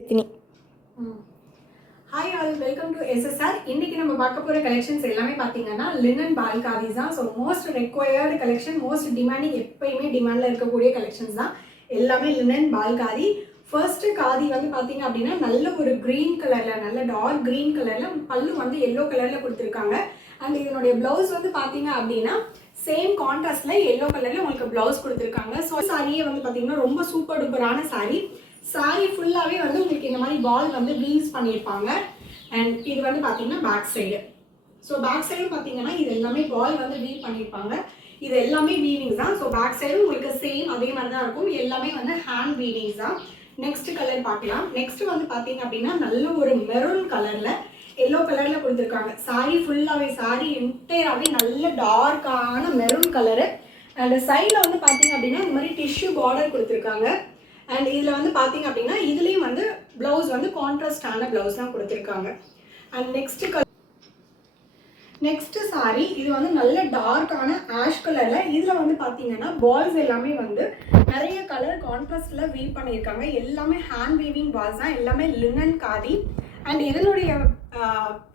Hi all, welcome to SSR. இன்னைக்கு நம்ம பார்க்க போற கலெக்ஷன்ஸ் எல்லாமே பாத்தீங்கன்னா லினன் பால்காரிஸ் தான். So most required collection, most demanding, எப்பயுமே டிமாண்ட்ல இருக்கக்கூடிய கலெக்ஷன்ஸ் தான் எல்லாமே லினன் பால்காரி. ஃபர்ஸ்ட் காதி வந்து பாத்தீங்க அப்படின்னா நல்ல ஒரு கிரீன் கலர்ல, நல்ல டார்க் கிரீன் கலர்ல, பல்லு வந்து எல்லோ கலர்ல கொடுத்துருக்காங்க. அண்ட் இதனுடைய பிளவுஸ் வந்து பாத்தீங்க அப்படின்னா சேம் கான்ட்ராஸ்ட்ல எல்லோ கலர்ல உங்களுக்கு பிளவுஸ் கொடுத்துருக்காங்க. ஸோ சாரியே வந்து பாத்தீங்கன்னா ரொம்ப சூப்பர் டூப்பரான சாரி. சாரி ஃபுல்லாகவே வந்து உங்களுக்கு இந்த மாதிரி பால் வந்து வீவ்ஸ் பண்ணியிருப்பாங்க. அண்ட் இது வந்து பார்த்தீங்கன்னா back side. So back side பார்த்தீங்கன்னா இது எல்லாமே பால் வந்து வீவ் பண்ணியிருப்பாங்க. இது எல்லாமே வீவிங்ஸ் தான். ஸோ பேக் சைடு உங்களுக்கு சேம் அதே மாதிரி தான் இருக்கும். எல்லாமே வந்து ஹேண்ட் வீவிங்ஸ் தான். நெக்ஸ்ட் கலர் பார்க்கலாம். நெக்ஸ்ட் வந்து பார்த்தீங்க அப்படின்னா நல்ல ஒரு மெரூன் கலரில் எல்லோ கலரில் கொடுத்துருக்காங்க. சாரி ஃபுல்லாகவே, சாரி என்டையராகவே நல்ல டார்க்கான மெரூன் கலரு. அண்ட் சைடில் வந்து பார்த்தீங்க அப்படின்னா இந்த மாதிரி டிஷ்யூ பார்டர் கொடுத்துருக்காங்க. அண்ட் இதில் வந்து பார்த்தீங்க அப்படின்னா இதுலேயும் வந்து ப்ளவுஸ் வந்து கான்ட்ராஸ்டான ப்ளவுஸ் தான் கொடுத்துருக்காங்க. அண்ட் நெக்ஸ்ட் சாரி இது வந்து நல்ல டார்க்கான ஆஷ் கலரில். இதில் வந்து பார்த்தீங்கன்னா பால்ஸ் எல்லாமே வந்து நிறைய கலர் கான்ட்ராஸ்டில் வீவ் பண்ணியிருக்காங்க. எல்லாமே ஹேண்ட் வீவிங் பால்ஸ் தான், எல்லாமே லினன் காதி. அண்ட் இதனுடைய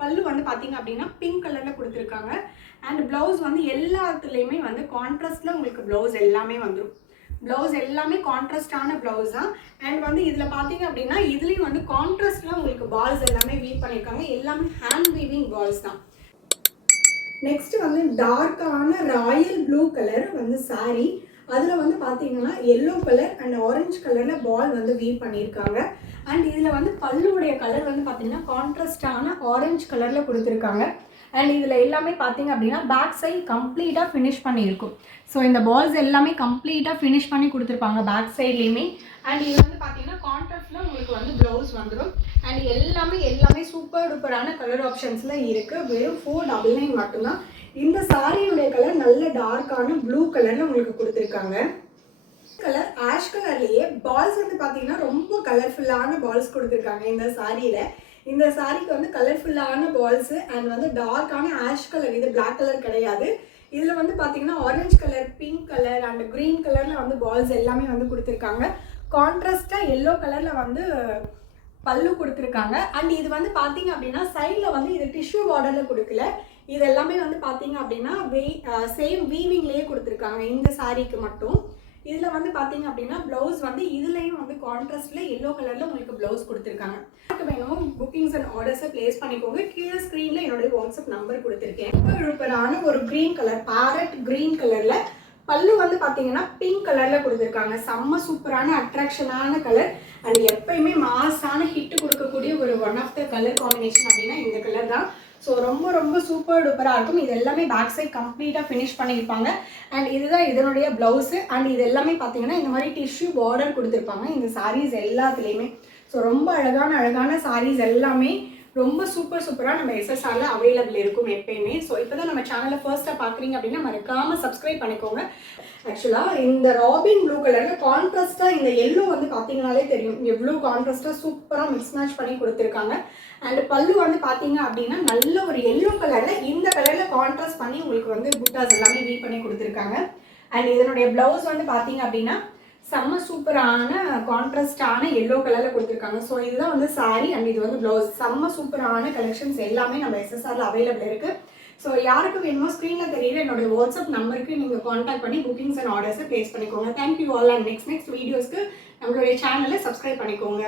பல்லு வந்து பார்த்தீங்க அப்படின்னா பிங்க் கலரில் கொடுத்துருக்காங்க. அண்ட் ப்ளவுஸ் வந்து எல்லாத்துலேயுமே வந்து கான்ட்ராஸ்டில் உங்களுக்கு ப்ளவுஸ் எல்லாமே வந்துடும். ப்ளவுஸ் எல்லாமே கான்ட்ராஸ்டான ப்ளவுஸ் தான். அண்ட் வந்து இதில் பார்த்தீங்க அப்படின்னா இதுலேயும் வந்து கான்ட்ராஸ்டில் உங்களுக்கு பால்ஸ் எல்லாமே வீவ் பண்ணியிருக்காங்க. எல்லாமே ஹேண்ட் வீவிங் பால்ஸ் தான். நெக்ஸ்ட் வந்து டார்க்கான ராயல் ப்ளூ கலர் வந்து சாரி. அதில் வந்து பார்த்தீங்கன்னா எல்லோ கலர் அண்ட் ஆரஞ்சு கலரில் பால் வந்து வீவ் பண்ணியிருக்காங்க. அண்ட் இதில் வந்து பல்லுடைய கலர் வந்து பார்த்தீங்கன்னா கான்ட்ராஸ்டான ஆரஞ்சு கலரில் கொடுத்துருக்காங்க. அண்ட் இதில் எல்லாமே பார்த்தீங்க அப்படின்னா பேக் சைடு கம்ப்ளீட்டாக ஃபினிஷ் பண்ணியிருக்கும். ஸோ இந்த பால்ஸ் எல்லாமே கம்ப்ளீட்டாக ஃபினிஷ் பண்ணி கொடுத்துருப்பாங்க பேக் சைட்லேயுமே. அண்ட் இது வந்து பார்த்தீங்கன்னா கான்ட்ராஸ்டில் உங்களுக்கு வந்து ப்ளவுஸ் வந்துடும். அண்ட் எல்லாமே சூப்பர் டூப்பரான கலர் ஆப்ஷன்ஸில் இருக்குது. வெறும் 499 மட்டும்தான். இந்த சாரியுடைய கலர் நல்ல டார்க்கான ப்ளூ கலரில் உங்களுக்கு கொடுத்துருக்காங்க. கலர் ஆஷ் கலர்லேயே பால்ஸ் வந்து பார்த்தீங்கன்னா ரொம்ப கலர்ஃபுல்லான பால்ஸ் கொடுத்துருக்காங்க இந்த சாரியில். இந்த சாரிக்கு வந்து கலர்ஃபுல்லான பால்ஸு அண்ட் வந்து டார்க்கான ஆஷ் கலர், இது பிளாக் கலர் கிடையாது. இதில் வந்து பார்த்தீங்கன்னா orange colour, pink colour and green கலரில் வந்து பால்ஸ் எல்லாமே வந்து கொடுத்துருக்காங்க. கான்ட்ராஸ்டாக எல்லோ கலரில் வந்து பல்லு கொடுத்துருக்காங்க. அண்ட் இது வந்து பார்த்தீங்க அப்படின்னா சைடில் வந்து இது டிஷ்யூ பார்டரில் கொடுக்கல. இது எல்லாமே வந்து பார்த்தீங்க அப்படின்னா சேம் வீவிங்லேயே கொடுத்துருக்காங்க இந்த சாரீக்கு மட்டும். இதில் வந்து பார்த்தீங்க அப்படின்னா ப்ளவுஸ் வந்து இதுலேயும் வந்து கான்ட்ராஸ்டில் எல்லோ கலரில் உங்களுக்கு ப்ளவுஸ் கொடுத்துருக்காங்க. எனக்கு வேணும் புக்கிங்ஸ் அண்ட் ஆர்டர்ஸை ப்ளேஸ் பண்ணிக்கோங்க. கீழே ஸ்க்ரீனில் என்னுடைய வாட்ஸ்அப் நம்பர் கொடுத்துருக்கேன். சூப்பரான ஒரு க்ரீன் கலர், பேரட் க்ரீன் கலரில் பல்லு வந்து பார்த்தீங்கன்னா பிங்க் கலரில் கொடுத்துருக்காங்க. செம்ம சூப்பரான அட்ராக்ஷனான கலர். அண்ட் எப்பயுமே மாஸான ஹிட்டு கொடுக்கக்கூடிய ஒரு one of the colour combination அப்படின்னா இந்த கலர் தான். ஸோ ரொம்ப சூப்பர் டூப்பராக இருக்கும். இது எல்லாமே பேக் சைட் கம்ப்ளீட்டாக ஃபினிஷ் பண்ணியிருப்பாங்க. அண்ட் இதுதான் இதனுடைய ப்ளவுஸு. அண்ட் இது எல்லாமே பார்த்தீங்கன்னா இந்த மாதிரி டிஷ்யூ பார்டர் கொடுத்துருப்பாங்க இந்த சாரீஸ் எல்லாத்துலேயுமே. ஸோ ரொம்ப அழகான சாரீஸ் எல்லாமே ரொம்ப சூப்பராக நம்ம SSRல அவைலபிள் இருக்கும் எப்பயுமே. ஸோ இப்போ தான் நம்ம சேனலை ஃபர்ஸ்ட்டாக பார்க்குறீங்க அப்படின்னா மறக்காமல் சப்ஸ்கிரைப் பண்ணிக்கோங்க. ஆக்சுவலாக இந்த ராபின் ப்ளூ கலரில் கான்ட்ராஸ்ட்டாக இந்த எல்லோ வந்து பார்த்தீங்கனாலே தெரியும் எவ்வளோ கான்ட்ராஸ்ட்டாக சூப்பராக மிக்ஸ் மேட்ச் பண்ணி கொடுத்துருக்காங்க. அண்ட் பல்லு வந்து பார்த்தீங்க அப்படின்னா நல்ல ஒரு எல்லோ கலரில் இந்த கலரில் கான்ட்ராஸ்ட் பண்ணி உங்களுக்கு வந்து புட்டாஸ் எல்லாமே வீவ் பண்ணி கொடுத்துருக்காங்க. அண்ட் இதனுடைய ப்ளவுஸ் வந்து பார்த்தீங்க அப்படின்னா செம்ம சூப்பரான கான்ட்ராஸ்டான எல்லோ கலரில் கொடுத்துருக்காங்க. ஸோ இதுதான் வந்து சாரி அண்ட் இது வந்து ப்ளவுஸ். செம்ம சூப்பரான கலெக்ஷன்ஸ் எல்லாமே நம்ம SSRல அவைலபிள் இருக்குது. ஸோ யாருக்கு வேணுமோ ஸ்க்ரீனில் தெரியுற என்னுடைய வாட்ஸ்அப் நம்பருக்கு நீங்கள் காண்டாக்ட் பண்ணி புக்கிங்ஸ் அண்ட் ஆர்டர்ஸை ப்ளேஸ் பண்ணிக்கோங்க. Thank you all. அண்ட் நெக்ஸ்ட் வீடியோஸ்க்கு நம்மளுடைய சேனலை சப்ஸ்கிரைப் பண்ணிக்கோங்க.